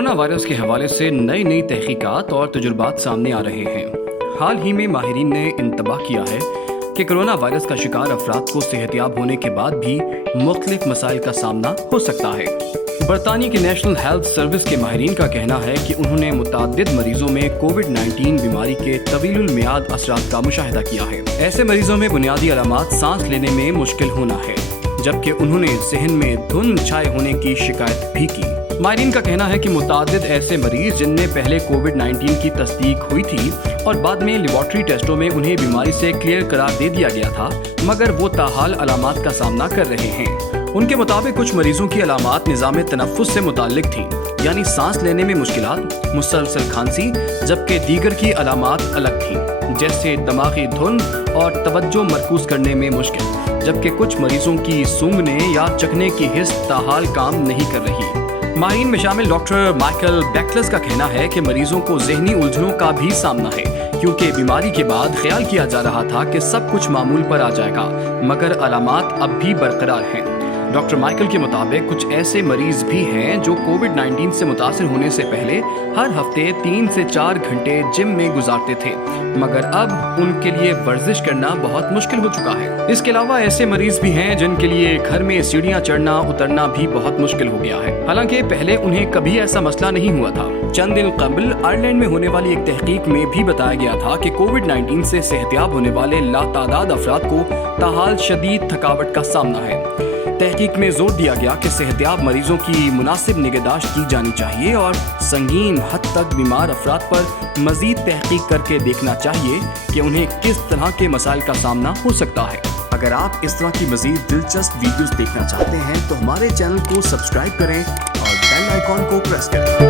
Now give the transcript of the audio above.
Corona virus کے حوالے سے نئی تحقیقات اور تجربات سامنے آ رہے ہیں۔ حال ہی میں ماہرین نے انتباہ کیا ہے کہ کرونا وائرس کا شکار افراد کو صحتیاب ہونے کے بعد بھی مختلف مسائل کا سامنا ہو سکتا ہے۔ برطانیہ کی نیشنل ہیلتھ سروس کے ماہرین کا کہنا ہے کہ انہوں نے متعدد مریضوں میں کووڈ-19 بیماری کے طویل المیعاد اثرات کا مشاہدہ کیا ہے۔ ایسے مریضوں میں بنیادی علامات سانس لینے میں مشکل ہونا ہے، جبکہ انہوں نے ذہن میں دھند چھائے ہونے کی شکایت بھی کی۔ ماہرین کا کہنا ہے کہ متعدد ایسے مریض جن میں پہلے کووڈ-19 کی تصدیق ہوئی تھی اور بعد میں لیبارٹری ٹیسٹوں میں انہیں بیماری سے کلیئر قرار دے دیا گیا تھا، مگر وہ تاحال علامات کا سامنا کر رہے ہیں۔ ان کے مطابق کچھ مریضوں کی علامات نظام تنفس سے متعلق تھیں، یعنی سانس لینے میں مشکلات، مسلسل کھانسی، جبکہ دیگر کی علامات الگ تھیں، جیسے دماغی دھند اور توجہ مرکوز کرنے میں مشکل، جبکہ کچھ مریضوں کی سونگھنے یا چکھنے کی حس تاحال کام نہیں کر رہی۔ ماہرین میں شامل ڈاکٹر مائیکل بیکلس کا کہنا ہے کہ مریضوں کو ذہنی الجھنوں کا بھی سامنا ہے، کیونکہ بیماری کے بعد خیال کیا جا رہا تھا کہ سب کچھ معمول پر آ جائے گا، مگر علامات اب بھی برقرار ہیں۔ ڈاکٹر مائیکل کے مطابق کچھ ایسے مریض بھی ہیں جو کووڈ-19 سے متاثر ہونے سے پہلے ہر ہفتے 3 سے 4 گھنٹے جم میں گزارتے تھے، مگر اب ان کے لیے ورزش کرنا بہت مشکل ہو چکا ہے۔ اس کے علاوہ ایسے مریض بھی ہیں جن کے لیے گھر میں سیڑھیاں چڑھنا اترنا بھی بہت مشکل ہو گیا ہے، حالانکہ پہلے انہیں کبھی ایسا مسئلہ نہیں ہوا تھا۔ چند دن قبل آئرلینڈ میں ہونے والی ایک تحقیق میں بھی بتایا گیا تھا کہ کووڈ-19 سے صحتیاب ہونے والے لاتعداد افراد کو تاحال شدید تھکاوٹ کا سامنا ہے۔ تحقیق میں زور دیا گیا کہ صحتیاب مریضوں کی مناسب نگہداشت کی جانی چاہیے اور سنگین حد تک بیمار افراد پر مزید تحقیق کر کے دیکھنا چاہیے کہ انہیں کس طرح کے مسائل کا سامنا ہو سکتا ہے۔ اگر آپ اس طرح کی مزید دلچسپ ویڈیوز دیکھنا چاہتے ہیں تو ہمارے چینل کو سبسکرائب کریں اور بیل آئیکن کو پریس کریں۔